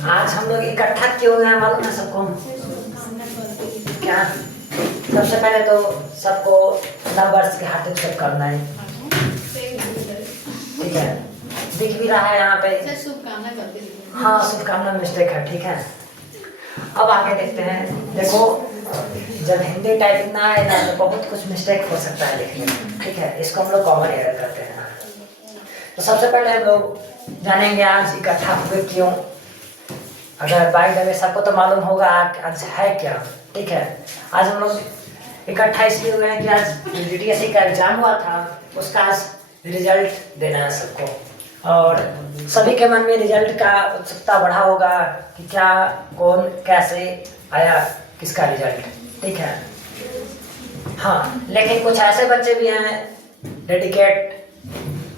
आज हम लोग इकट्ठा क्यों हुए हैं मालूम है सबको? क्या? सबसे पहले तो सबको नववर्ष के हार्दिक शुभकामनाएं। ठीक है, दिख भी रहा है यहाँ पे। शुभकामना करते हैं। हाँ, शुभकामना मिस्टेक है। ठीक है, अब आगे देखते हैं। देखो, जब हिंदी टाइपिंग ना आए ना तो बहुत कुछ मिस्टेक हो सकता है लिखने में। ठीक है, इसको हम लोग कॉमन एरर करते हैं। तो सबसे पहले हम लोग जानेंगे आज इकट्ठा हुए क्यों। अगर बाय द वे सबको तो मालूम होगा आज है क्या। ठीक है, आज हम लोग इकट्ठा इसलिए हुए हैं कि आज DTSC का एग्जाम हुआ था, उसका आज रिजल्ट देना है सबको। और सभी के मन में रिजल्ट का उत्सुकता बढ़ा होगा कि क्या, कौन, कैसे आया, किसका रिजल्ट। ठीक है, हाँ, लेकिन कुछ ऐसे बच्चे भी हैं डेडिकेट,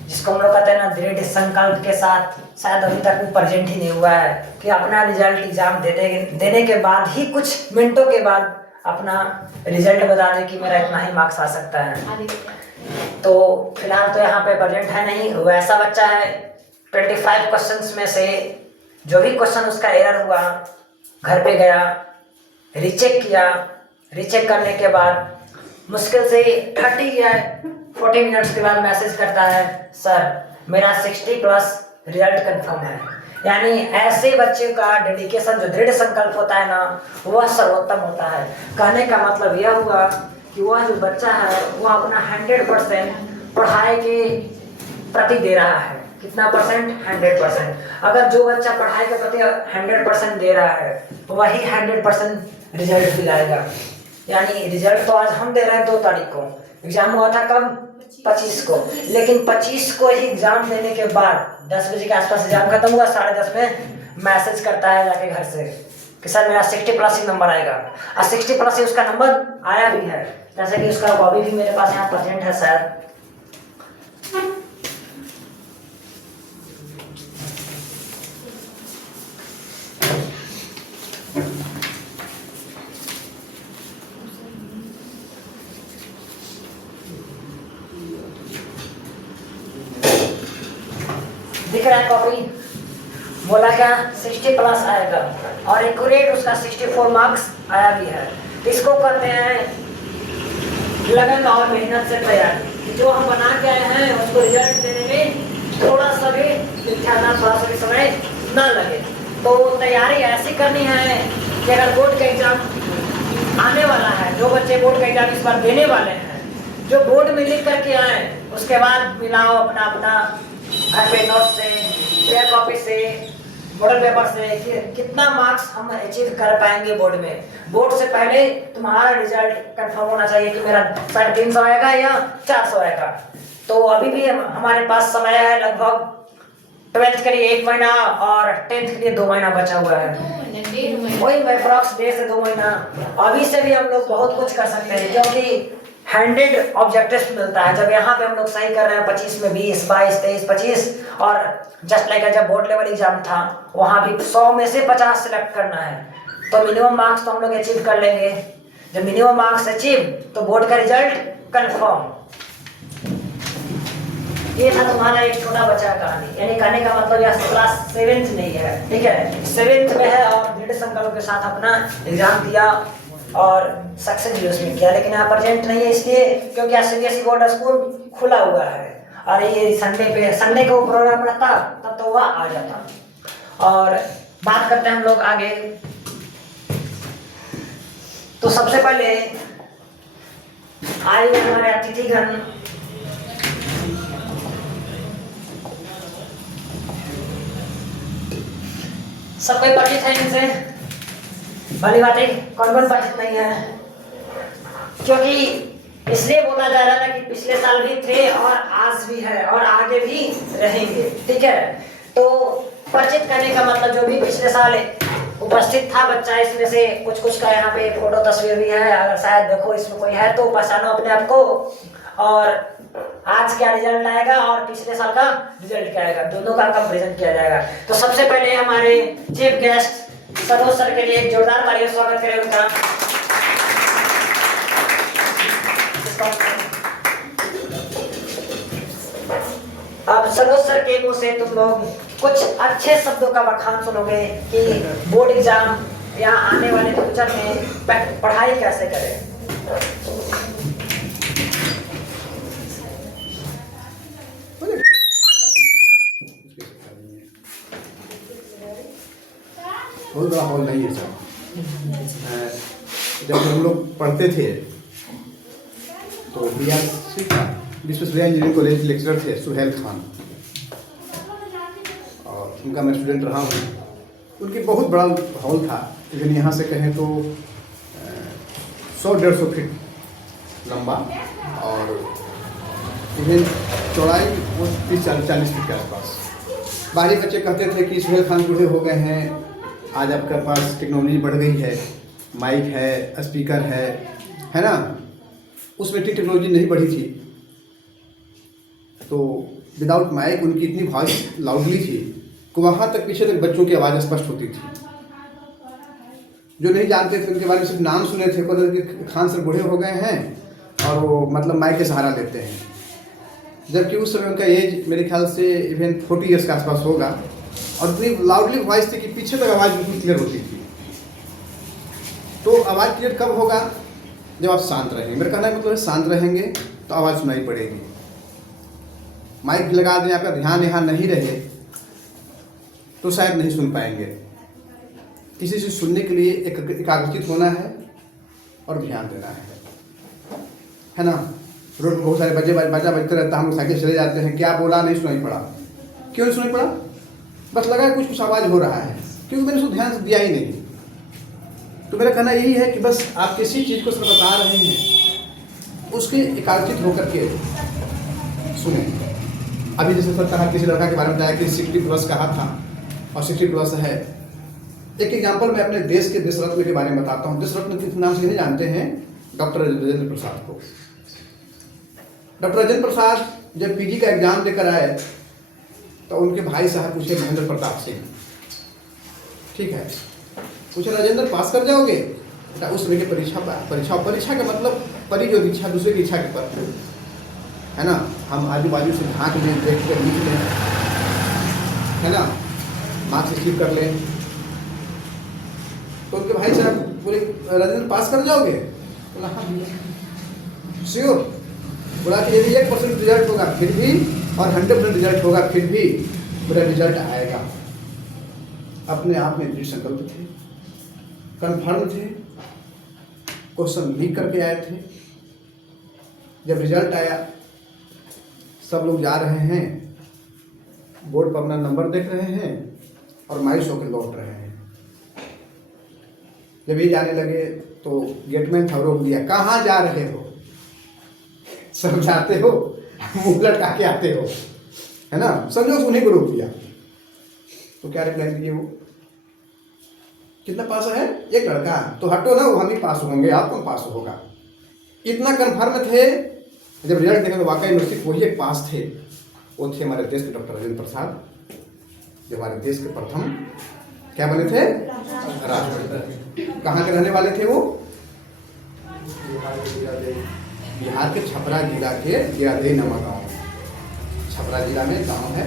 जिसको हम लोग कहते हैं ना दृढ़ संकल्प के साथ, शायद अभी तक वो प्रेजेंट ही नहीं हुआ है कि अपना रिजल्ट एग्जाम देने के बाद ही कुछ मिनटों के बाद अपना रिजल्ट बता दे कि मेरा इतना ही मार्क्स आ सकता है। तो फिलहाल तो यहाँ पे प्रेजेंट है नहीं, वो ऐसा बच्चा है 25 क्वेश्चंस में से जो भी क्वेश्चन उसका एरर हुआ, घर पे गया, रीचेक किया, रीचेक करने के बाद मुश्किल से 30 या 40 मिनट्स के बाद मैसेज करता है, सर मेरा 60+ रिजल्ट कंफर्म है। यानी ऐसे बच्चे का डेडिकेशन, जो दृढ़ संकल्प होता है ना, वह सर्वोत्तम होता है। कहने का मतलब यह हुआ कि वह जो बच्चा है वह अपना 100% पढ़ाई के प्रति दे रहा है। कितना परसेंट? 100%। अगर जो बच्चा पढ़ाई के प्रति 100% दे रहा है वही 100% रिजल्ट भी लाएगा। यानी रिजल्ट तो आज हम दे रहे हैं 2 तारीख को, एग्जाम हुआ था कब? 25 को। लेकिन 25 को ही एग्जाम देने के बाद 10 बजे के आसपास एग्जाम खत्म हुआ, 10:30 में मैसेज करता है जाके घर से कि सर मेरा 60+ ही नंबर आएगा। और 60+ ही उसका नंबर आया भी है, जैसे कि उसका कॉपी भी मेरे पास यहाँ प्रेजेंट है शायद। दिख रहा है कॉपी? बोला क्या? 60+ आएगा और एक्यूरेट उसका 64 मार्क्स आया भी है। इसको कहते हैं लगन और मेहनत से तैयारी। जो हम बना के आए हैं उसको रिजल्ट देने में थोड़ा सा भी ध्यान, थोड़ा सा भी समय न लगे। तो तैयारी ऐसी करनी है कि अगर बोर्ड का एग्जाम आने वाला है, जो बच्चे बोर्ड का एग्जाम इस बार देने वाले हैं, जो बोर्ड में लिख करके आए उसके बाद मिलाओ अपना अपना घर पे नोट से, पेयर कॉपी से, मॉडल पेपर से कि कितना मार्क्स हम अचीव कर पाएंगे बोर्ड में। बोर्ड से पहले तुम्हारा रिजल्ट कंफर्म होना चाहिए कि मेरा 350 आएगा या 400 आएगा। तो अभी भी हमारे पास समय है, लगभग 12th के लिए 1 महीना और 10th के लिए 2 महीना बचा हुआ है। वही अप्रॉक्स 1.5 से 2 महीना। अभी से भी हम लोग बहुत कुछ कर सकते हैं, क्योंकि 100 ऑब्जेक्टिव्स मिलता है। जब यहाँ पे हम लोग सही कर रहे हैं 25 में 20, 22, 23, 25, और जस्ट लाइक जब बोर्ड लेवल एग्जाम था वहाँ भी 100 में से 50 सिलेक्ट करना है, तो मिनिमम मार्क्स तो हम लोग अचीव कर लेंगे। जब मिनिमम मार्क्स अचीव तो बोर्ड का रिजल्ट कंफर्म। ये था तुम्हारा एक छोटा बच्चा कहानी। यानी कहने का मतलब यह क्लास 7th नहीं है, ठीक है, 7th में है और दृढ़ संकल्प के साथ अपना एग्जाम दिया और सक्सेस भी उसमें किया। लेकिन यहाँ प्रेजेंट नहीं है इसलिए क्योंकि आज CBSE बोर्ड स्कूल खुला हुआ है और ये संडे को प्रोग्राम रहता तब तो वह आ जाता। और बात करते हैं हम लोग आगे। तो सबसे पहले आइए हमारे अतिथिगण, सब कोई परिचित है इनसे? भली बात है, कौन कौन परिचित नहीं है? क्योंकि इसलिए बोला जा रहा था कि पिछले साल भी थे और आज भी है और आगे भी रहेंगे। ठीक है, तो परिचित करने का मतलब जो भी पिछले साल उपस्थित था बच्चा, इसमें से कुछ का यहाँ पे फोटो तस्वीर भी है। अगर शायद देखो इसमें कोई है तो पहचानो अपने आप को। और आज क्या रिजल्ट आएगा और पिछले साल का रिजल्ट क्या आएगा, दोनों का कंपैरिजन किया जाएगा। तो सबसे पहले हमारे चीफ गेस्ट सरोज सर के लिए एक जोरदार तालियों से स्वागत करें उनका। अब सरोज सर के मुंह से तुम लोग कुछ अच्छे शब्दों का बखान सुनोगे कि बोर्ड एग्जाम या आने वाले फ्यूचर में पढ़ाई कैसे करें। बहुत बड़ा हॉल नहीं है सर। जब हम लोग पढ़ते थे तो BRC का विश्वविद्यालय इंजीनियरिंग कॉलेज लेक्चरर थे सुहेल खान, और उनका मैं स्टूडेंट रहा हूँ। उनकी बहुत बड़ा हॉल था, लेकिन यहाँ से कहें तो 100-150 फीट लंबा, और इवन चौड़ाई वो 30-40 फीट के आसपास। बाहरी बच्चे कहते थे कि सुहेल खान बूढ़े हो गए हैं, आज आपके पास टेक्नोलॉजी बढ़ गई है, माइक है, स्पीकर है ना। उसमें टेक्नोलॉजी नहीं बढ़ी थी, तो विदाउट माइक उनकी इतनी वॉइस लाउडली थी कि वहाँ तक पीछे तक बच्चों की आवाज़ स्पष्ट होती थी। जो नहीं जानते थे उनके बारे में सिर्फ नाम सुने थे, पता कि खान सर बूढ़े हो गए हैं और वो मतलब माइक के सहारा लेते हैं, जबकि उस समय उनका एज मेरे ख्याल से इवन 40 ईयर्स के आसपास होगा, और इतनी लाउडली वॉइस थी कि पीछे तक आवाज़ बिल्कुल क्लियर होती थी। तो आवाज़ क्लियर कब होगा? जब आप शांत रहेंगे। मेरा कहना है मतलब शांत रहेंगे तो आवाज़ सुनाई पड़ेगी। माइक लगा दें, आपका ध्यान यहाँ नहीं रहे तो शायद नहीं सुन पाएंगे। किसी से सुनने के लिए एकाग्रचित होना है और ध्यान देना है ना। रोड पर बहुत सारे बाजा बजते रहता है, हम लोग साइकिल चले जाते हैं, क्या बोला नहीं सुनाई पड़ा। क्यों नहीं सुनाई पड़ा? बस लगा कुछ आवाज़ हो रहा है, क्योंकि मैंने उसको ध्यान से दिया ही नहीं। तो मेरा कहना यही है कि बस आप किसी चीज़ को सिर्फ बता रहे हैं, उसके एकाग्रचित होकर के सुने। अभी जैसे सर कहा, किसी लड़का के बारे में बताया कि 60+ कहा था और 60+ है। एक एग्जाम्पल मैं अपने देश के देशरत्न के बारे में बताता हूँ। देशरत्न किस नाम से नहीं जानते हैं? डॉक्टर राजेंद्र प्रसाद को। डॉक्टर राजेंद्र प्रसाद जब PG का एग्जाम देकर आए तो उनके भाई साहब पूछे महेंद्र प्रताप सिंह, ठीक है, पूछे राजेंद्र पास कर जाओगे? उस समय की परीक्षा का मतलब परी जो इच्छा, दूसरे की इच्छा के पर है ना। हम आजू बाजू से झाँक लें, देख कर लिख लें, है ना, मार्क्स स्लिप कर लें। तो उनके भाई साहब बोले राजेंद्र पास कर जाओगे? बोला हाँ भैया श्योर। बोला कि यदि 1% रिजल्ट होगा फिर भी, और 100% रिजल्ट होगा फिर भी मेरा रिजल्ट आएगा। अपने आप में दृढ़ संकल्प थे, कन्फर्म थे, क्वेश्चन लिख करके आए थे। जब रिजल्ट आया, सब लोग जा रहे हैं, बोर्ड पर अपना नंबर देख रहे हैं और मायूस होकर लौट रहे हैं। जब ये जाने लगे तो गेटमैन था, रोक दिया, कहाँ जा रहे हो? सब जाते हो, मुँह लटका के आते हो, है ना। समझो उन्हीं को रोक दिया। तो क्या रिप्लाई दिए वो? कितना पास है? एक लड़का। तो हटो ना, वो हम ही पास होंगे, आप कौन पास होगा? इतना कन्फर्म थे। जब रिजल्ट देखा तो वाकई में सिर्फ वही एक पास थे। वो थे हमारे देश के डॉक्टर राजेंद्र प्रसाद, जो हमारे देश के प्रथम क्या बने थे? राष्ट्रपति। कहाँ के रहने वाले थे वो? बिहार के छपरा जिला के गिरादेई नामक गाँव। छपरा जिला में गांव है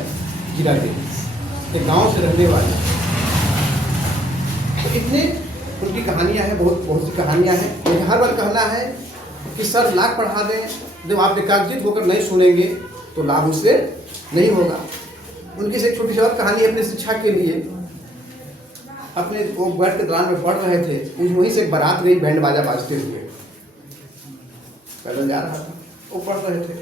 गिरादेई, एक गांव से रहने वाले। तो इतने उनकी कहानियां हैं, बहुत सी कहानियां हैं। लेकिन हर बार कहना है कि सर लाख पढ़ा दें, जब आप एकाग्रचित होकर नहीं सुनेंगे तो लाभ उससे नहीं होगा। उनकी से एक छोटी सी और कहानी अपनी शिक्षा के लिए। अपने वो बैठ के दौरान में पढ़ रहे थे, वहीं से एक बारात गई बैंड बाजा बाजते हुए, पैदल जा रहा था, वो पढ़ रहे थे।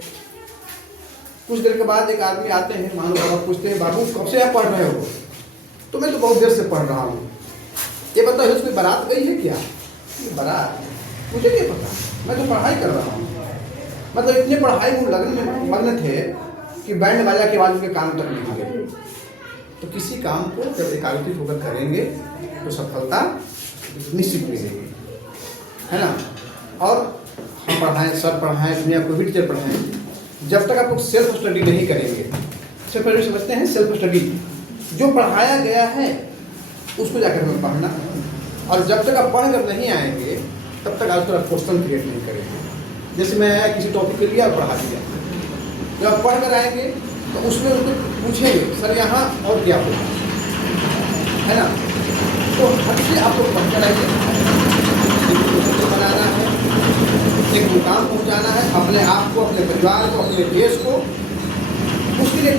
कुछ देर के बाद एक आदमी आते हैं, मानो बाबा पूछते हैं, बाबू कब से आप पढ़ रहे हो? तो मैं तो बहुत देर से पढ़ रहा हूँ। ये बताओ उसमें बारात गई है क्या? बारात मुझे क्या पता, मैं तो पढ़ाई कर रहा हूँ। मतलब इतने पढ़ाई में मग्न थे कि बैंड बाजा के बाद उनके काम तक नहीं गए। तो किसी काम को जब एकाग्रचित होकर करेंगे तो सफलता निश्चित मिलेगी, है ना। और हम पढ़ाएं, सर पढ़ाएं, दुनिया को भी टीचर पढ़ाएं, जब तक आप लोग सेल्फ स्टडी नहीं करेंगे। सेल्फ स्टडी समझते हैं? सेल्फ स्टडी, जो पढ़ाया गया है उसको जाकर हमें पढ़ना। और जब तक आप पढ़ कर नहीं आएंगे तब तक आप क्वेश्चन क्रिएट नहीं करेंगे। जैसे मैं आया किसी टॉपिक के लिए और पढ़ा दिया, जब आप पढ़ कर आएंगे तो उसमें उनको पूछेंगे सर यहाँ और क्या होगा, है ना। तो हद से आप लोग पढ़ कर आइए, बनाना है, एक मुकाम पहुँचाना है अपने आप को, अपने परिवार को, अपने देश को। उसके लिए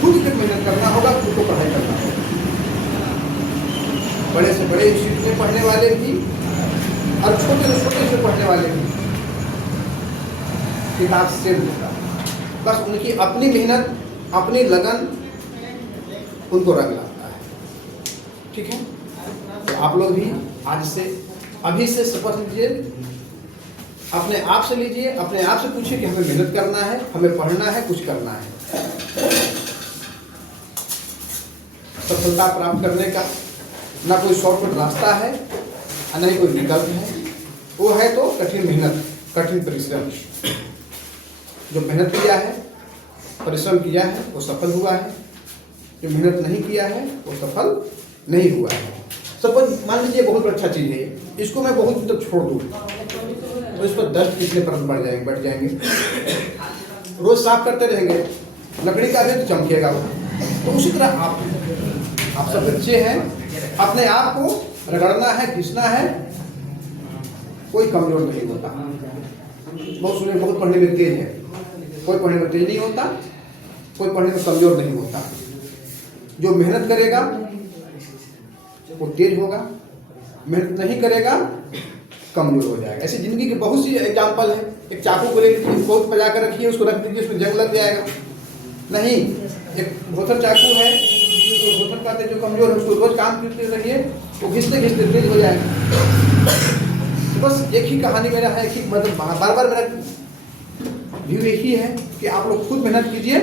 खुद की मेहनत करना होगा, खुद को पढ़ाई करना होगा। बड़े से बड़े इंस्टीट्यूट में पढ़ने वाले भी और छोटे से छोटे से पढ़ने वाले भी किताब से होगा, बस उनकी अपनी मेहनत, अपनी लगन उनको रंग लाता है। ठीक है, तो आप लोग भी आज से, अभी से शपथ लीजिए, अपने आप से लीजिए, अपने आप से पूछिए कि हमें मेहनत करना है, हमें पढ़ना है, कुछ करना है। सफलता प्राप्त करने का ना कोई शॉर्टकट रास्ता है और ना ही कोई विकल्प है। वो है तो कठिन मेहनत, कठिन परिश्रम। जो मेहनत किया है, परिश्रम किया है, वो सफल हुआ है। जो मेहनत नहीं किया है वो सफल नहीं हुआ है। सपोज मान लीजिए बहुत अच्छा चीज़ है, इसको मैं बहुत तक छोड़ दूँ तो इस पर डस्ट कितने परत बढ़ जाएंगे। रोज साफ करते रहेंगे, लकड़ी का भी तो चमकेगा वो। तो उसी तरह आप सब बच्चे हैं, अपने आप को रगड़ना है, घिसना है। कोई कमजोर नहीं होता। बहुत सुने बहुत पढ़ने में तेज है, कोई पढ़ने में तेज नहीं होता, कोई पढ़ने में कमजोर नहीं होता। जो मेहनत करेगा वो तेज होगा, मेहनत नहीं करेगा कमजोर हो जाएगा। ऐसी जिंदगी की बहुत सी एग्जाम्पल है। एक चाकू को लेकर बहुत बजा कर रखिए, उसको रख दीजिए, उसमें जंग लग जाएगा। नहीं, एक भोथर चाकू है, तो भोथर का जो कमजोर है उसको रोज काम करते रहिए, वो घिसते घिसते तेज हो जाएगा। तो बस एक ही कहानी मेरा है, एक ही मतलब बार बार मेरा व्यू एक ही है कि आप लोग खुद मेहनत कीजिए,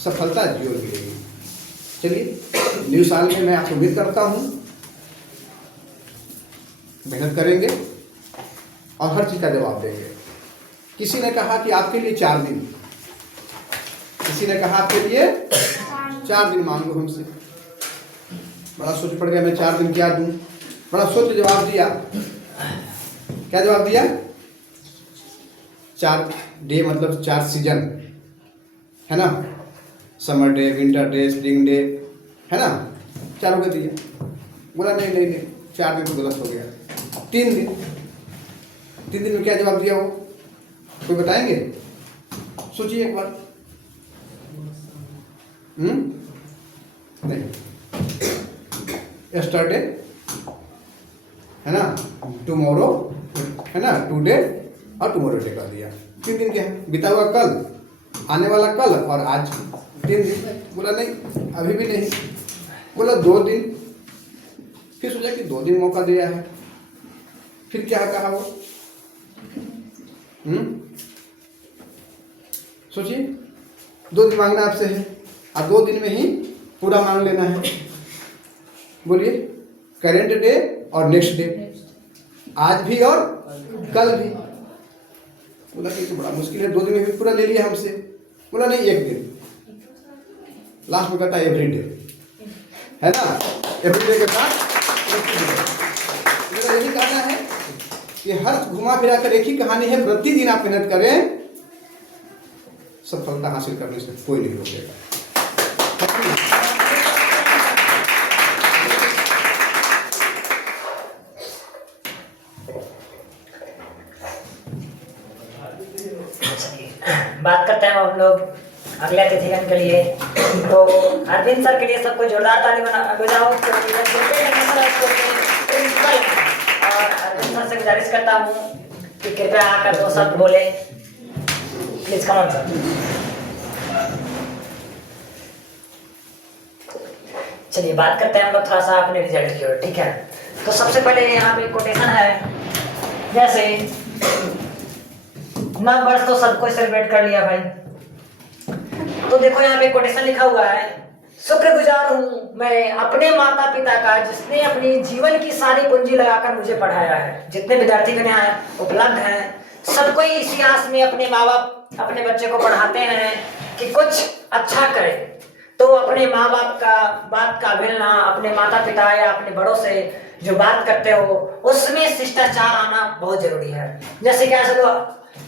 सफलता जरूर मिलेगी। चलिए, न्यू साल में मैं आपसे उम्मीद करता हूँ मेहनत करेंगे और हर चीज़ का जवाब देंगे। किसी ने कहा कि आपके लिए 4 दिन, किसी ने कहा आपके लिए 4 दिन मांगो हमसे। बड़ा सोच पड़ गया, मैं 4 दिन क्या दूं। बड़ा सोच के जवाब दिया। क्या जवाब दिया? 4 डे मतलब 4 सीजन, है ना। Summer day, winter day, spring day, है ना। 4 को दिया। बोला नहीं नहीं नहीं, 4 दिन तो गलत हो गया। 3 दिन, 3 दिन में क्या जवाब दिया वो, कोई बताएंगे? सोचिए एक बार। नहीं, यस्टरडे, है ना, टुमारो, है ना, टुडे और टुमारो डे कर दिया। 3 दिन क्या है? बीता हुआ कल, आने वाला कल और आज, 3 दिन। बोला नहीं, अभी भी नहीं। बोला 2 दिन। फिर सोचा कि 2 दिन मौका दिया है। फिर क्या कहा वो? सोचिए, 2 दिन मांगना आपसे है और 2 दिन में ही पूरा मांग लेना है। बोलिए, करेंट डे और नेक्स्ट डे, आज भी और कल भी। बोला कि तो बड़ा मुश्किल है, 2 दिन में भी पूरा ले लिया हमसे। बोला नहीं, 1 दिन। लास्ट में कहता है एवरी डे, है ना, एवरी डे के साथ यही कहना है कि हर घुमा फिरा कर एक ही कहानी है, प्रतिदिन आप मेहनत करें, सफलता हासिल करने से कोई नहीं रोकेगा। बात करते हैं हम लोग अगले अतिथिगण के लिए। तो अरविंद सर के लिए सबको जोरदार ताली बजाओ। और अरविंद सर से गुजारिश करता हूँ कि कृपया आकर 2 शब्द बोले। Please come on sir. चलिए, बात करते हैं हम लोग थोड़ा सा अपने रिजल्ट की ओर, ठीक है। तो सबसे पहले यहाँ पे कोटेशन है, जैसे नव वर्ष तो सबको सेलिब्रेट कर लिया भाई। तो देखो यहाँ पे कोटेशन लिखा हुआ है, शुक्रगुजार हूँ मैं अपने माता पिता का जिसने अपनी जीवन की सारी पूंजी लगाकर मुझे पढ़ाया है। जितने विद्यार्थी मेरे यहाँ उपलब्ध हैं, सबको इसी आस में अपने माँ बाप अपने बच्चे को पढ़ाते हैं कि कुछ अच्छा करे। तो अपने माँ बाप का बात काबिल ना, अपने माता पिता या अपने बड़ों से जो बात करते हो उसमें शिष्टाचार आना बहुत जरूरी है। जैसे कि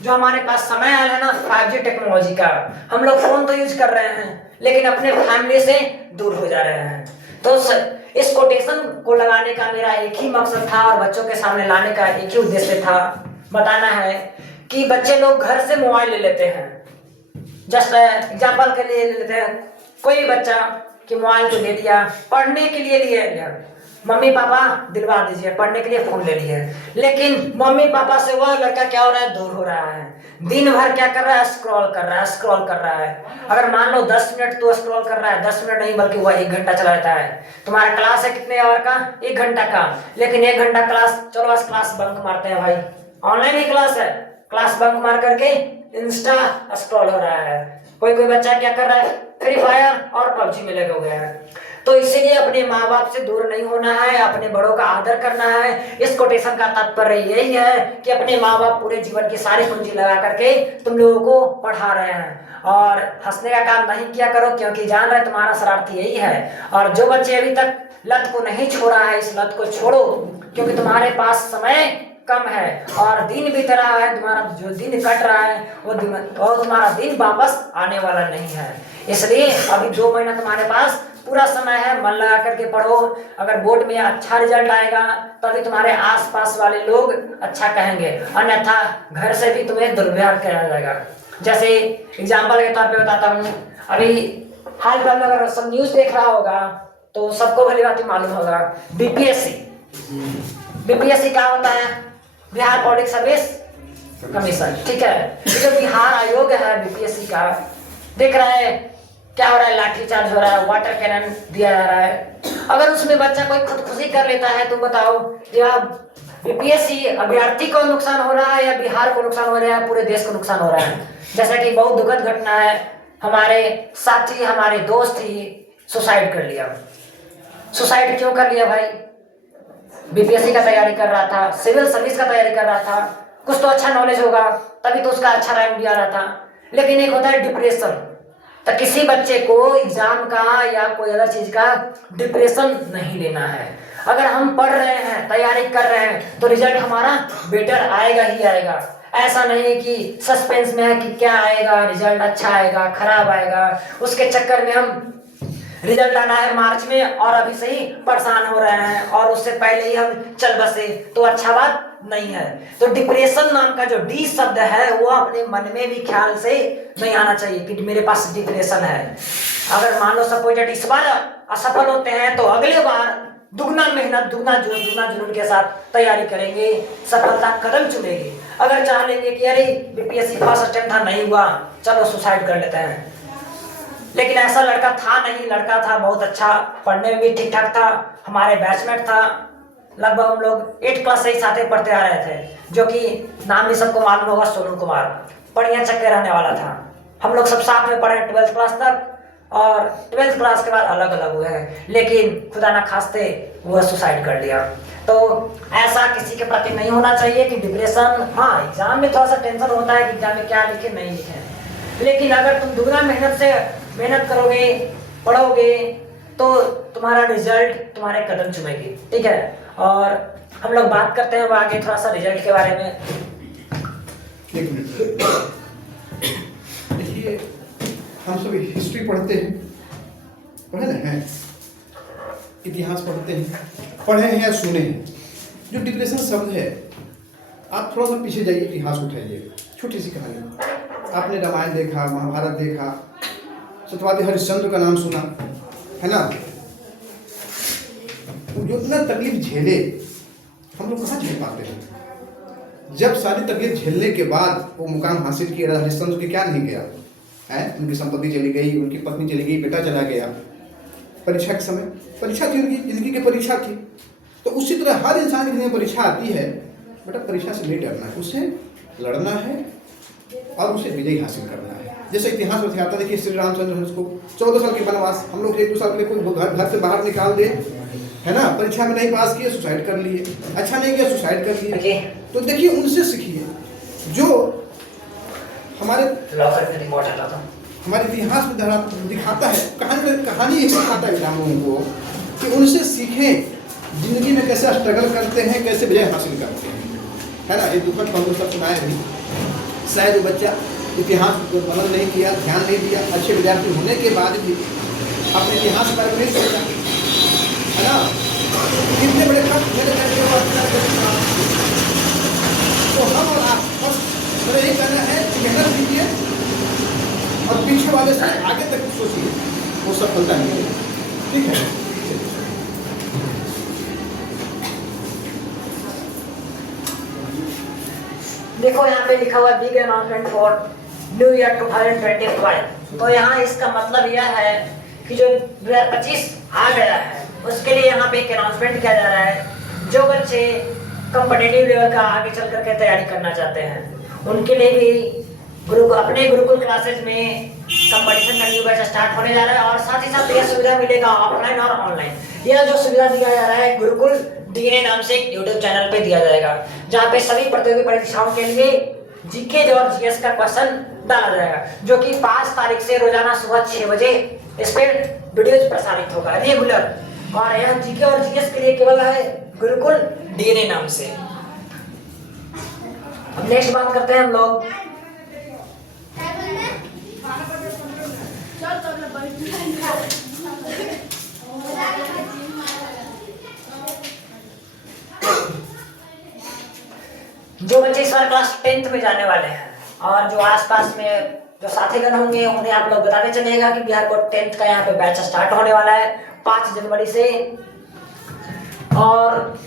जो हमारे पास समय आया है ना 5G टेक्नोलॉजी का, हम लोग फोन तो यूज कर रहे हैं, लेकिन अपने फैमिली से दूर हो जा रहे हैं। तो इस कोटेशन को लगाने का मेरा एक ही मकसद था और बच्चों के सामने लाने का एक ही उद्देश्य था, बताना है कि बच्चे लोग घर से मोबाइल ले लेते हैं। जस्ट एग्जाम्पल के लिए ले लेते हैं, कोई बच्चा कि मोबाइल तो ले लिया, पढ़ने के लिए लिया, मम्मी पापा दिलवा दीजिए, पढ़ने के लिए फोन ले लिए, लेकिन मम्मी पापा से वह लड़का क्या हो रहा है, दूर हो रहा है। दिन भर क्या कर रहा है, स्क्रॉल कर रहा है। अगर मान लो 10 मिनट तो स्क्रॉल कर रहा है, 10 मिनट नहीं बल्कि वह 1 घंटा चला जाता है। तुम्हारा क्लास है कितने आवर का, 1 घंटा का, लेकिन 1 घंटा क्लास, चलो आज क्लास बंक मारते हैं भाई, ऑनलाइन ही क्लास है, क्लास बंक मार करके इंस्टा स्क्रॉल हो रहा है। कोई बच्चा क्या कर रहा है, फ्री फायर और पबजी में लगे हुए हैं। तो इसीलिए अपने माँ बाप से दूर नहीं होना है, अपने बड़ों का आदर करना है। इस कोटेशन का तात्पर्य यही है कि अपने माँ बाप पूरे जीवन की सारी पूंजी लगा करके तुम लोगों को पढ़ा रहे हैं, और हंसने का काम नहीं किया करो, क्योंकि जान रहे तुम्हारा शरारती यही है। और जो बच्चे अभी तक लत को नहीं छोड़ा है, इस लत को छोड़ो, क्योंकि तुम्हारे पास समय कम है और दिन बीत रहा है, तुम्हारा जो दिन कट रहा है वो तुम्हारा दिन वापस आने वाला नहीं है। इसलिए अभी 2 महीना तुम्हारे पास पूरा समय है, मन लगा करके पढ़ो। अगर बोर्ड में अच्छा रिजल्ट आएगा तभी तुम्हारे आसपास वाले लोग अच्छा कहेंगे, अन्यथा घर से भी तुम्हें दुर्व्यवहार किया जाएगा। जैसे एग्जाम्पल के तौर पे बताता हूँ, अभी हाल फिलहाल में अगर सब न्यूज़ देख रहा होगा तो सबको भली बात मालूम होगा, बीपीएससी क्या होता है, बिहार पब्लिक सर्विस कमीशन, ठीक है। जो बिहार आयोग है बीपीएससी का, देख रहे हैं क्या हो रहा है, लाठीचार्ज हो रहा है, वाटर कैनन दिया जा रहा है। अगर उसमें बच्चा कोई खुदकुशी कर लेता है तो बताओ, या बीपीएससी अभ्यर्थी को नुकसान हो रहा है या बिहार को नुकसान हो रहा है, पूरे देश को नुकसान हो रहा है। जैसा कि बहुत दुखद घटना है, हमारे साथी, हमारे दोस्त ही सुसाइड कर लिया। सुसाइड क्यों कर लिया भाई? बीपीएससी का तैयारी कर रहा था, सिविल सर्विस का तैयारी कर रहा था, कुछ तो अच्छा नॉलेज होगा तभी तो उसका अच्छा रैंक भी आ रहा था। लेकिन एक होता है डिप्रेशन, तो किसी बच्चे को एग्जाम का या कोई अदर चीज का डिप्रेशन नहीं लेना है। अगर हम पढ़ रहे हैं, तैयारी कर रहे हैं तो रिजल्ट हमारा बेटर आएगा ही आएगा। ऐसा नहीं कि सस्पेंस में है कि क्या आएगा, रिजल्ट अच्छा आएगा खराब आएगा, उसके चक्कर में हम रिजल्ट आना है मार्च में और अभी से ही परेशान हो रहे हैं और उससे पहले ही हम चल बसे, तो अच्छा बात नहीं है। तो डिप्रेशन नाम का जो डी शब्द है वो अपने मन में भी ख्याल से नहीं आना चाहिए कि मेरे पास डिप्रेशन है। अगर मान लो सपोज इस बार असफल होते हैं तो अगले बार दुगना मेहनत, दुगना जोश, दुगना जुनून के साथ तैयारी करेंगे, सफलता कदम चुनेंगे। अगर चाह लेंगे कि अरे बीपीएससी फर्स्ट अटेम्प्ट था नहीं हुआ, चलो सुसाइड कर लेते हैं, लेकिन ऐसा लड़का था नहीं। लड़का था बहुत अच्छा, पढ़ने में भी ठीक ठाक था, हमारे बैचमेट था, लगभग हम लोग 8 क्लास से ही साथ में पढ़ते आ रहे थे, जो कि नाम भी सबको मालूम होगा, सोनू कुमार, बढ़िया चक्के रहने वाला था। हम लोग सब साथ में पढ़े 12th क्लास तक, और 12th क्लास के बाद अलग अलग हुए हैं, लेकिन खुदा ना खास्ते वह सुसाइड कर लिया। तो ऐसा किसी के प्रति नहीं होना चाहिए कि डिप्रेशन, हाँ एग्जाम में थोड़ा सा टेंशन होता है कि एग्जाम में क्या लिखे नहीं लिखे, लेकिन अगर तुम दुगना मेहनत करोगे, पढ़ोगे, तो तुम्हारा रिजल्ट तुम्हारे कदम चुमेगी, ठीक है। और हम लोग बात करते हैं आगे थोड़ा सा रिजल्ट के बारे में। एक मिनट, देखिए हम सभी हिस्ट्री पढ़ते हैं, पढ़े ना हैं, इतिहास पढ़ते हैं, पढ़े हैं या सुने हैं। जो डिप्रेशन शब्द है, आप थोड़ा सा पीछे जाइए, इतिहास उठाइए, छोटी सी कहानी, आपने रामायण देखा, महाभारत देखा, सत्यवादी हरिश्चंद्र का नाम सुना है ना। जो इतना तकलीफ झेले, हम लोग कहाँ झेल पाते हैं? जब सारी तकलीफ झेलने के बाद वो मुकाम हासिल किया, हरिश्चंद्र के क्या नहीं गया है, उनकी संपत्ति चली गई, उनकी पत्नी चली गई, बेटा चला गया। परीक्षा के समय परीक्षा थी, उनकी जिंदगी की परीक्षा थी। तो उसी तरह हर इंसान की परीक्षा आती है, बेटा परीक्षा से नहीं डरना है, उससे लड़ना है और उसे विजय हासिल करना है। जैसे इतिहास में आता है, देखिए श्री रामचंद्र को 14 साल के वनवास, हम लोग 1-2 साल के लिए कोई घर से बाहर निकाल दे, है ना, परीक्षा में नहीं पास किए, सुसाइड कर लिए, अच्छा नहीं किया, सुसाइड कर लिए। तो देखिए उनसे सीखिए, जो हमारे इतिहास में दिखाता है, कहानी एक सिखाता है हम लोगों को कि उनसे सीखें, जिंदगी में कैसे स्ट्रगल करते हैं, कैसे विजय हासिल करते हैं, है ना। ये दुखद हम लोग सब सुनाए भी, शायद वो बच्चा इतिहास को मनन नहीं किया, ध्यान नहीं दिया, अच्छे विद्यार्थी होने के बाद भी अपने इतिहास के बारे में नहीं सोचा, है ना। कितने बड़े कष्ट मेरे करके तो हम और आप बस मेरा यही कहना है कि मेहनत कीजिए और पीछे वाले से आगे तक सोचिए, वो सफलता मिलेगी। ठीक है। देखो यहाँ पे लिखा हुआ big announcement for new year 2025। तो यहाँ इसका मतलब यह है कि जो 2025 आ गया है उसके लिए यहाँ पे एक अनाउंसमेंट किया जा रहा है। जो बच्चे कॉम्पिटिटिव लेवल का आगे चल करके तैयारी करना चाहते हैं उनके लिए भी अपने गुरुकुल क्लासेज में कंपटीशन का न्यू बैच स्टार्ट होने जा रहा है। और साथ ही साथ यह सुविधा मिलेगा ऑफलाइन और ऑनलाइन। यह जो सुविधा दिया जा रहा है गुरुकुल डीएनए नाम से एक यूट्यूब चैनल पे दिया जाएगा, जहाँ पे सभी प्रतियोगी परीक्षाओं के लिए जीके और जीएस का क्वेश्चन डाला जाएगा, जो कि 5 तारीख से रोजाना सुबह 6 बजे इस पे वीडियोज प्रसारित होगा रेगुलर। और यह जीके और जीएस के लिए केवल है गुरुकुल डीएनए नाम से। अब नेक्स्ट बात करते हैं हम लोग जो बच्चे इस बार क्लास 10th में जाने वाले हैं और जो आसपास में जो साथीगण होंगे उन्हें आप लोग बताते चलिएगा कि बिहार बोर्ड 10th का यहाँ पे बैच स्टार्ट होने वाला है 5 जनवरी से। और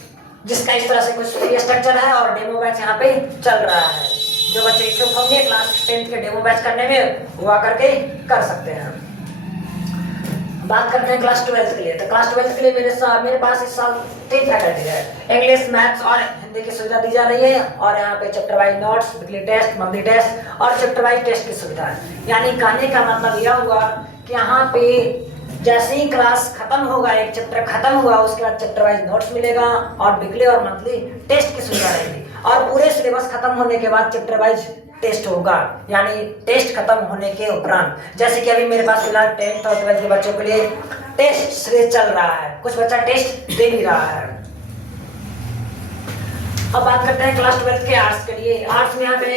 जिसका इस तरह से कुछ फ्री स्ट्रक्चर है और डेमो बैच यहाँ पे चल रहा है। जो बच्चे इच्छुक होंगे क्लास 10th के डेमो बैच करने में वो आकर के कर सकते हैं। बात करते हैं क्लास 12th के लिए। तो क्लास 12th के लिए मेरे पास इस साल 3 फैकल्टी है। इंग्लिश, मैथ्स और हिंदी की सुविधा दी जा रही है। और यहाँ पे chapter wise notes, weekly test, monthly test और चैप्टर वाइज टेस्ट की सुविधा है। यानी कहने का मतलब यह हुआ कि यहाँ पे जैसे ही क्लास खत्म होगा, एक चैप्टर खत्म हुआ, उसके बाद चैप्टर वाइज नोट्स मिलेगा और वीकली और मंथली टेस्ट की सुविधा रहेगी। और पूरे सिलेबस खत्म होने के बाद चैप्टर वाइज टेस्ट होगा, यानी टेस्ट खत्म होने के उपरांत। जैसे कि अभी मेरे पास फिलहाल 10th और 12th के बच्चों के लिए टेस्ट सीरीज चल रहा है, कुछ बच्चा टेस्ट दे भी रहा है। अब बात करते हैं क्लास 12th के आर्ट्स के लिए। आर्ट्स में यहाँ पे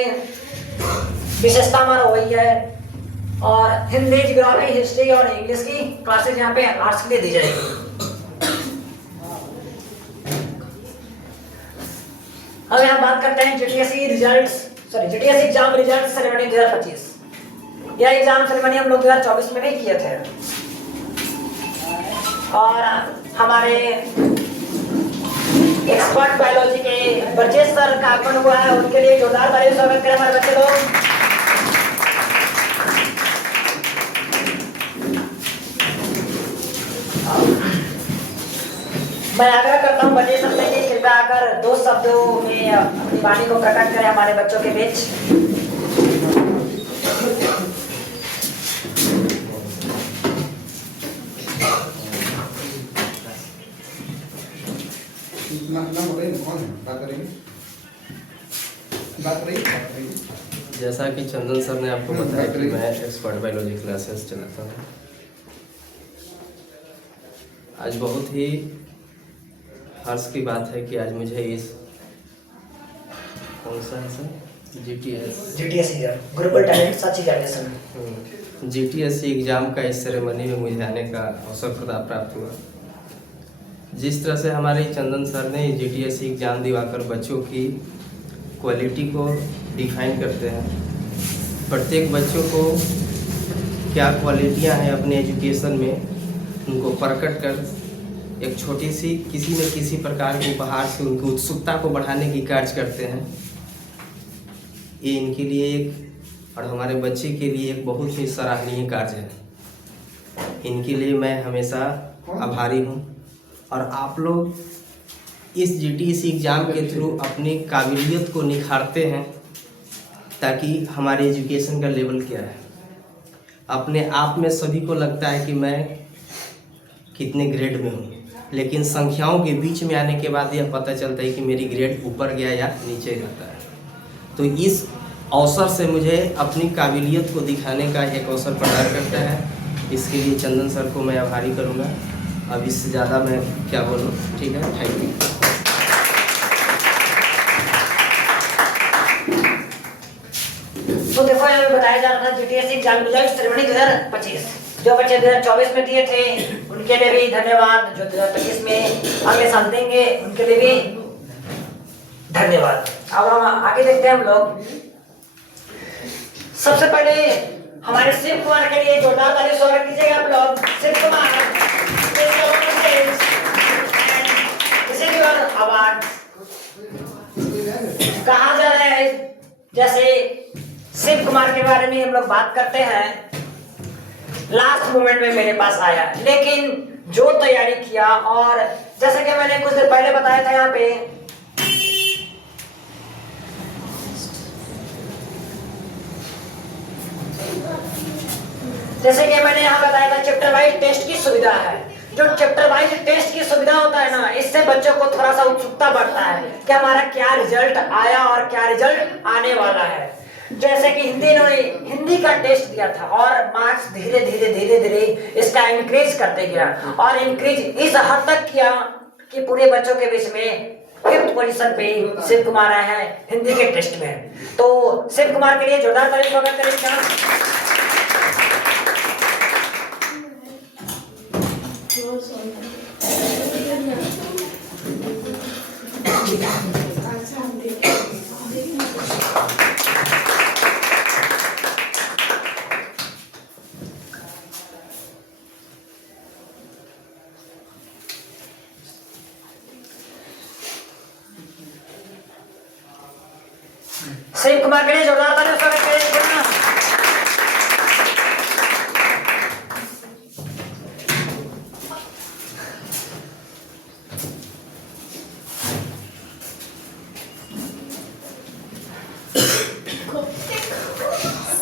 विशेषता हमारा वही है और हिंदी, ज्योग्राफी, हिस्ट्री और इंग्लिश की क्लासेज यहाँ पे आर्ट्स के लिए दी जाएगी। अब यहाँ बात करते हैं जीटीएससी एग्जाम रिजल्ट सेरेमनी 2025। यह एग्जाम सेरेमनी हम लोग 2024 में भी किए थे। और हमारे एक्सपर्ट बायोलॉजी के ब्रजेश सर का आगमन हुआ है, उनके लिए जोरदार ताली से स्वागत करें हमारे बच्चे लोग। मैं आग्रह करता हूँ ब्रजेश सर से कि कृपया आकर 2 शब्दों में अपनी वाणी को प्रकट करें हमारे बच्चों के बीच। जैसा कि चंदन सर ने आपको बताया कि मैं एक्सपर्ट बायोलॉजी क्लासेस चलाता हूँ। आज बहुत ही हर्ष की बात है कि आज मुझे इस कौन सा है sir GTSC Gurukul talent search examination GTSC exam का इस सेरेमनी में मुझे आने का अवसर प्राप्त हुआ। जिस तरह से हमारे चंदन सर ने जीटीएससी एग्ज़ाम दिवाकर बच्चों की क्वालिटी को डिफाइन करते हैं, प्रत्येक बच्चों को क्या क्वालिटियां हैं अपने एजुकेशन में उनको प्रकट कर एक छोटी सी किसी न किसी प्रकार के उपहार से उनकी उत्सुकता को बढ़ाने की कार्य करते हैं। ये इनके लिए एक और हमारे बच्चे के लिए एक बहुत ही सराहनीय कार्य है। इनके लिए मैं हमेशा आभारी हूँ। और आप लोग इस जीटीएससी एग्ज़ाम के थ्रू अपनी काबिलियत को निखारते हैं ताकि हमारे एजुकेशन का लेवल क्या है। अपने आप में सभी को लगता है कि मैं कितने ग्रेड में हूँ, लेकिन संख्याओं के बीच में आने के बाद यह पता चलता है कि मेरी ग्रेड ऊपर गया या नीचे जाता है। तो इस अवसर से मुझे अपनी काबिलियत को दिखाने का एक अवसर प्रदान करता है। इसके लिए चंदन सर को मैं आभारी करूँगा। अब इससे ज़्यादा मैं क्या बोलूँ। ठीक है, थैंक यू। तो देखो यहाँ पे बताया जा रहा था जीटीएस एग्जाम रिजल्ट सेरेमनी 2025 जो बच्चे 2024 में दिए थे उनके लिए भी धन्यवाद, जो 2025 में अगले साल देंगे उनके लिए भी धन्यवाद। अब हम आगे देखते हैं हम लोग। सबसे पहले हमारे शिव कुमार के लिए जोरदार ताली स्वागत कीजिएगा आप लोग। शिव कुमार, अवार्ड कहा जा रहा है। जैसे शिव कुमार के बारे में हम लोग बात करते हैं, लास्ट मोमेंट में मेरे पास आया, लेकिन जो तैयारी किया, और जैसे कि मैंने कुछ देर पहले बताया था यहाँ पे, जैसे कि मैंने यहाँ बताया था चैप्टर वाइज टेस्ट की सुविधा है। जो चैप्टर वाइज टेस्ट की सुविधा होता है ना, इससे बच्चों को थोड़ा सा उत्सुकता बढ़ता है कि हमारा क्या रिजल्ट आया और क्या रिजल्ट आने वाला है। जैसे कि हिंदी का टेस्ट दिया था और मार्क्स धीरे धीरे इसका इंक्रीज करते गया, और इंक्रीज इस हद तक किया कि पूरे बच्चों के बीच में 5th पोजीशन पे शिव कुमार आए हैं हिंदी के टेस्ट में। तो शिव कुमार के लिए जोरदार ताली स्वागत करेंगे। शिव कुमार के लिए जोरदार ताली स्वागत करें।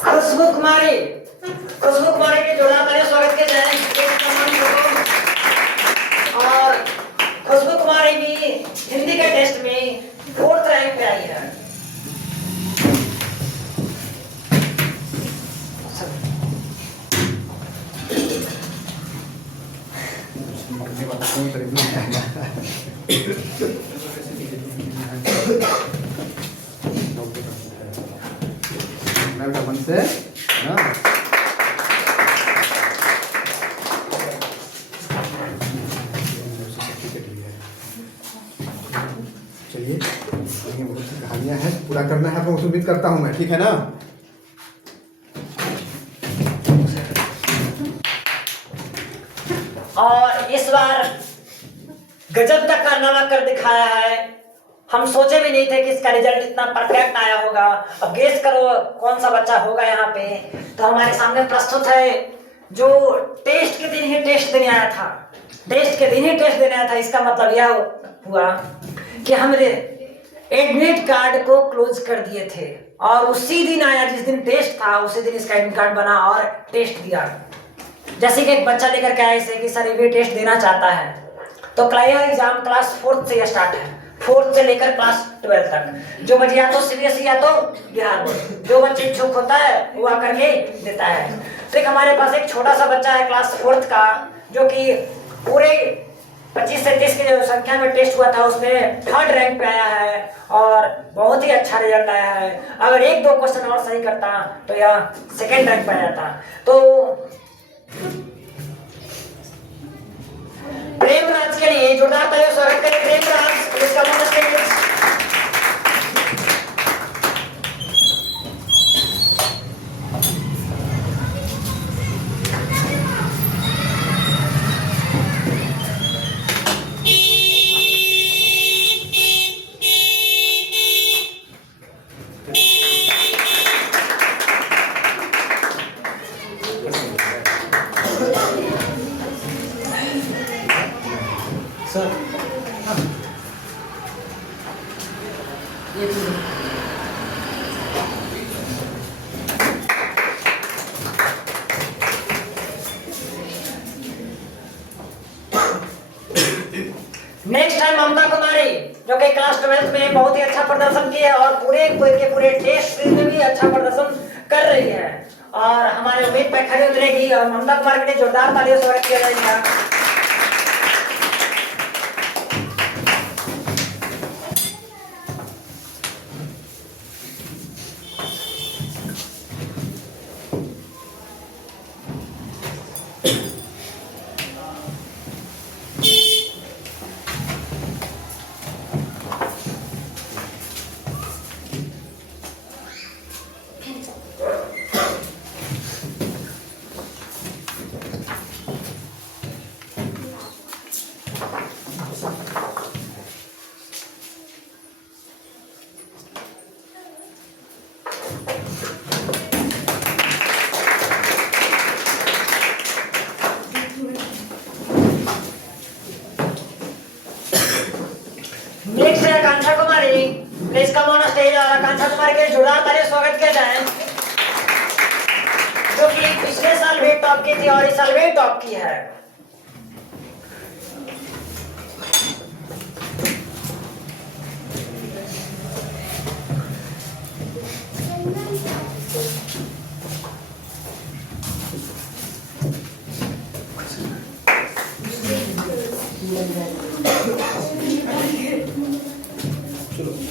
खुशबू कुमारी के जोरदार ताली स्वागत किया जाए। और खुशबू कुमारी भी हिंदी के टेस्ट में 4th रैंक पे आई है। मन से ना चलिए, बहुत सी कहानियां हैं, पूरा करना है, आपको उम्मीद करता हूं मैं, ठीक है ना। और इस बार गजब का कारनामा कर दिखाया है। हम सोचे भी नहीं थे कि इसका रिजल्ट इतना परफेक्ट आया होगा। अब गेस करो कौन सा बच्चा होगा यहाँ पे। तो हमारे सामने प्रस्तुत है जो टेस्ट के दिन ही टेस्ट देने आया था। टेस्ट के दिन ही टेस्ट देने आया था, इसका मतलब यह हुआ कि हमने एडमिट कार्ड को क्लोज कर दिए थे, और उसी दिन आया जिस दिन टेस्ट था, उसी दिन इसका एडमिट कार्ड बना और टेस्ट दिया। जैसे कि एक बच्चा लेकर के आया इसे कि सर ये टेस्ट देना चाहता है, तो क्लाइया एग्जाम क्लास 4th से स्टार्ट है, 4th से लेकर क्लास 12 तक। जो बच्चे या तो सीबीएसई या तो बिहार बोर्ड, जो बच्चे इच्छुक होता है वो आकर के देता है। तो एक हमारे पास एक छोटा सा बच्चा है क्लास 4th का, जो कि पूरे 25 से 30 की जो संख्या में टेस्ट हुआ था उसमें 3rd रैंक पे आया है, और बहुत ही अच्छा रिजल्ट आया है। अगर 1-2 क्वेश्चन और सही करता तो यह 2nd रैंक पे आया था। तो प्रेमराज के लिए जोरदार तालियों से स्वागत करें। प्रेमराज, इसका sir next time Mamta Kumari, जो कि क्लास 12th में बहुत ही अच्छा प्रदर्शन किया है और पूरे टेस्ट सीरीज में भी अच्छा प्रदर्शन कर रही है, और हमारे उम्मीद पे खरी उतरेगी। और ममता कुमारी के लिए जोरदार तालियों से स्वागत किया जाएगा। नेक्स्ट है आकांक्षा कुमारी, प्लीज कम ऑन स्टेज। और आकांक्षा कुमारी के जोरदार तालियों से स्वागत किया जाए, जो कि पिछले साल भी टॉप की थी और इस साल भी टॉप की है। चलो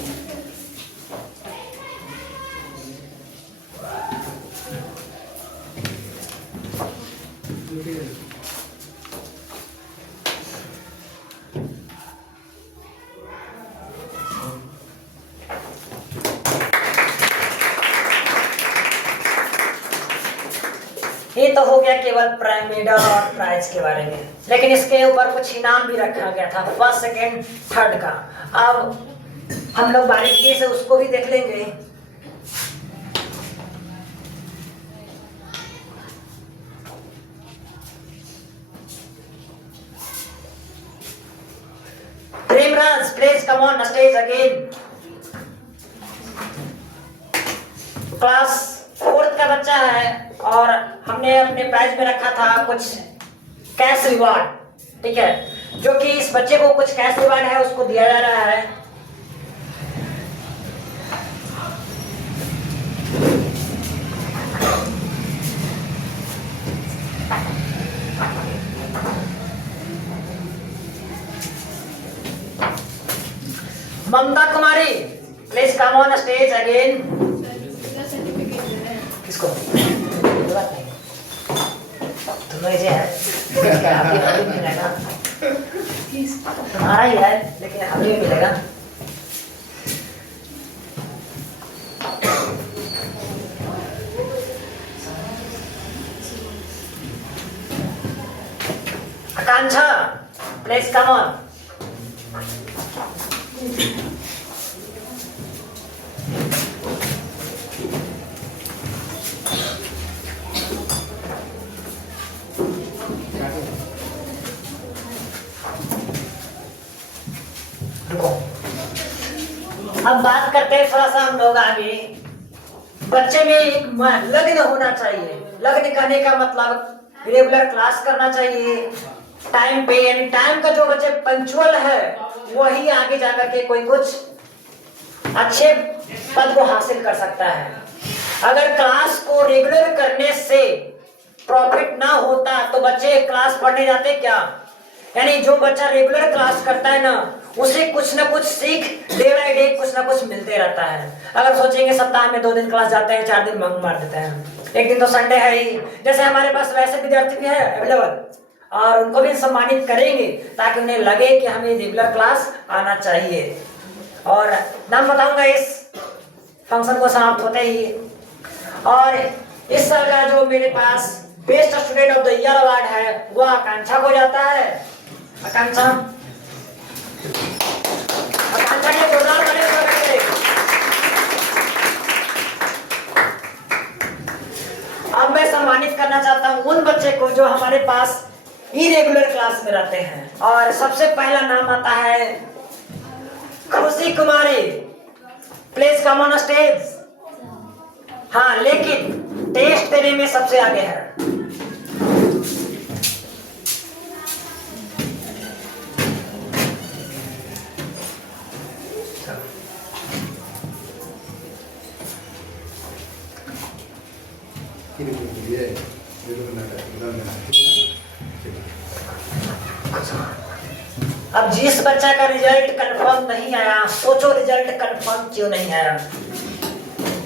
ये तो हो गया केवल प्राइम मेडल और प्राइज के बारे में, लेकिन इसके ऊपर कुछ इनाम भी रखा गया था फर्स्ट सेकेंड थर्ड का। अब हम लोग बारीकी से उसको भी देख लेंगे। Premraj please come on stage again. Class 4th का बच्चा है और हमने अपने प्राइज में रखा था कुछ कैश रिवार्ड, ठीक है, जो कि इस बच्चे को कुछ कैश रिवार्ड है उसको दिया जा रहा है। Mamta Kumari please come on stage again. किसको बात नहीं, तुम्हें जो है क्या अभी मिलेगा, तुम्हारा ही है लेकिन अभी मिलेगा। आकांक्षा प्लीज कम ऑन। अब बात करते हैं थोड़ा सा हम लोग आगे। बच्चे में एक लग्न होना चाहिए। लग्न करने का मतलब रेगुलर क्लास करना चाहिए टाइम पे, यानी टाइम का जो बच्चे पंक्चुअल है वही आगे जाकर के कोई कुछ अच्छे पद को हासिल कर सकता है। अगर क्लास को रेगुलर करने से प्रॉफिट ना होता तो बच्चे क्लास पढ़ने जाते क्या? यानी जो बच्चा रेगुलर क्लास करता है ना उसे कुछ ना कुछ सीख डे बाय डे कुछ ना कुछ मिलते रहता है। अगर सोचेंगे सप्ताह में 2 दिन क्लास जाते हैं, 4 दिन बंक मार देते हैं, एक दिन तो संडे है ही। जैसे हमारे पास वैसे विद्यार्थी भी है अवेलेबल और उनको भी सम्मानित करेंगे ताकि उन्हें लगे कि हमें रेगुलर क्लास आना चाहिए। और नाम बताऊंगा इस फंक्शन को समाप्त होते ही। और इस साल का जो मेरे पास best student of the year award है वो आकांक्षा को जाता है। आकांक्षा के जोरदार तालियों से बधाई। अब मैं सम्मानित करना चाहता हूं उन बच्चे को जो हमारे पास इरेगुलर क्लास में रहते हैं। और सबसे पहला नाम आता है खुशी कुमारी, प्लीज कम ऑन स्टेज। हाँ, लेकिन टेस्ट देने में सबसे आगे है। अब जिस बच्चा का रिजल्ट कंफर्म नहीं आया, सोचो रिजल्ट कंफर्म क्यों नहीं आया।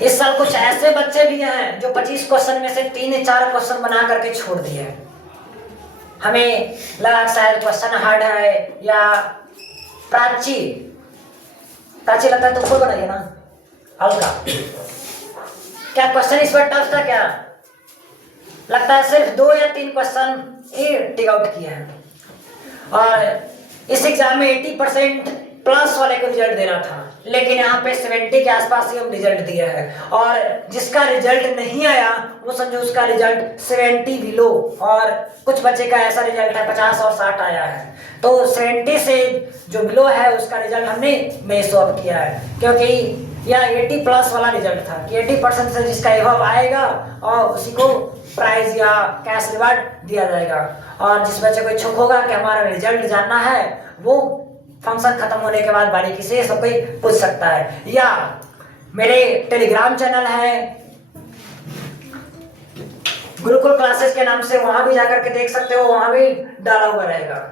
इस साल कुछ ऐसे बच्चे भी हैं जो 25 क्वेश्चन में से 3-4 क्वेश्चन बना करके छोड़ दिए। हमें लगा शायद क्वेश्चन हार्ड है या प्राची लगता है, तो खुद बनाइए ना हल्का। क्या क्वेश्चन इस बार टफ था? क्या लगता है सिर्फ 2 या 3 क्वेश्चन ही टिक आउट किए हैं। और इस एग्जाम में 80% प्लस वाले को रिजल्ट देना था, लेकिन यहाँ पे 70 के आसपास ही हम रिजल्ट दिया है। और जिसका रिजल्ट नहीं आया वो समझो उसका रिजल्ट 70 बिलो, और कुछ बच्चे का ऐसा रिजल्ट है 50 और 60 आया है। तो 70 से जो बिलो है उसका रिजल्ट हमने मेस ऑफ किया है, क्योंकि यह 80 प्लस वाला रिजल्ट था कि 80% से जिसका एबव आएगा और उसी को प्राइज या कैश रिवार्ड दिया जाएगा। और जिस बच्चे को इच्छुक होगा कि हमारा रिजल्ट जानना है वो फंक्शन खत्म होने के बाद बारीकी से सब कोई पूछ सकता है, या मेरे टेलीग्राम चैनल है गुरुकुल क्लासेस के नाम से, वहां भी जाकर के देख सकते हो, वहां भी डाला हुआ रहेगा।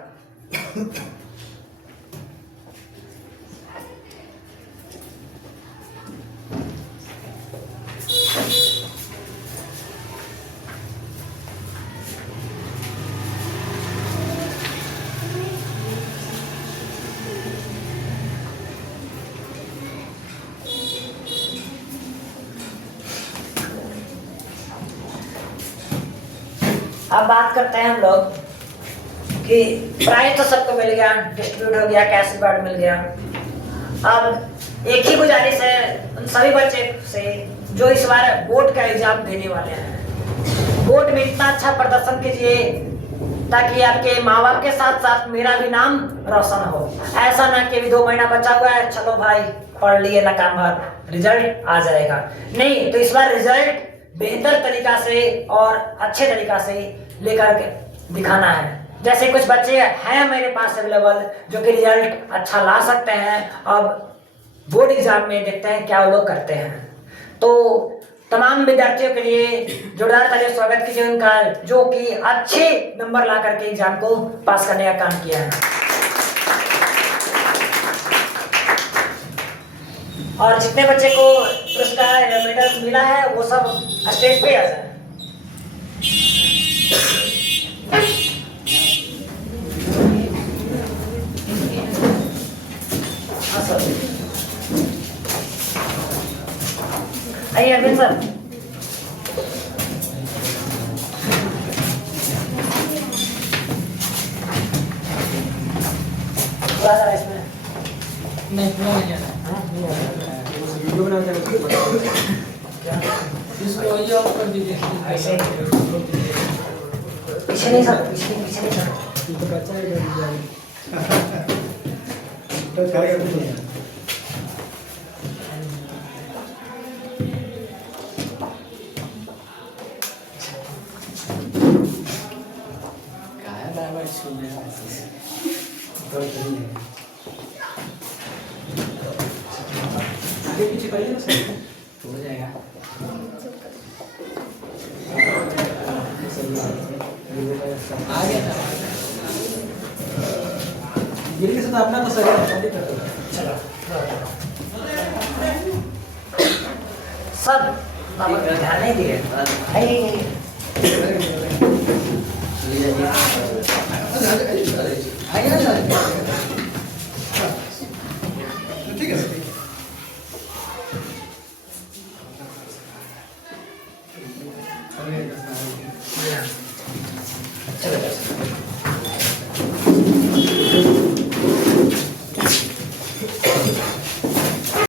अब बात करते हैं हम लोग कि प्राइज तो सबको मिल गया, डिस्ट्रीब्यूट हो गया, कैश रिवार्ड मिल गया। अब एक ही गुजारिश है उन सभी बच्चे से जो इस बार बोर्ड का एग्जाम देने वाले हैं, बोर्ड में इतना अच्छा प्रदर्शन कीजिए ताकि आपके माँ बाप के साथ साथ मेरा भी नाम रोशन हो। ऐसा ना कि 2 महीना बचा हुआ है, चलो भाई पढ़ लिए ना काम भर, रिजल्ट आ जाएगा। नहीं, तो इस बार रिजल्ट बेहतर तरीका से और अच्छे तरीका से लेकर के दिखाना है। जैसे कुछ बच्चे हैं मेरे पास अवेलेबल जो कि रिजल्ट अच्छा ला सकते हैं। अब बोर्ड एग्जाम में देखते हैं क्या वो लोग करते हैं। तो तमाम विद्यार्थियों के लिए जोरदार तालियों स्वागत कीजिए उनका, जो कि अच्छे नंबर ला करके एग्जाम को पास करने का काम किया है। और जितने बच्चे को पुरस्कार या मेडल मिला है वो सब स्टेज पे आ जाए। हाँ सर, आइए अरविंद सर। इसमें नहीं वीडियो बना के इसको ये ऑफ कर दीजिए। ऐसे पीछे नहीं सर, पीछे नहीं सर। तो बच्चा है तो करेगा काय बार सुन रहे हैं आगे पीछे करिए ना सर, हो जाएगा। आ गया था गिर के साथ अपना तो सही है। चलो सर, ध्यान नहीं दिए। आइए ठीक है। चलो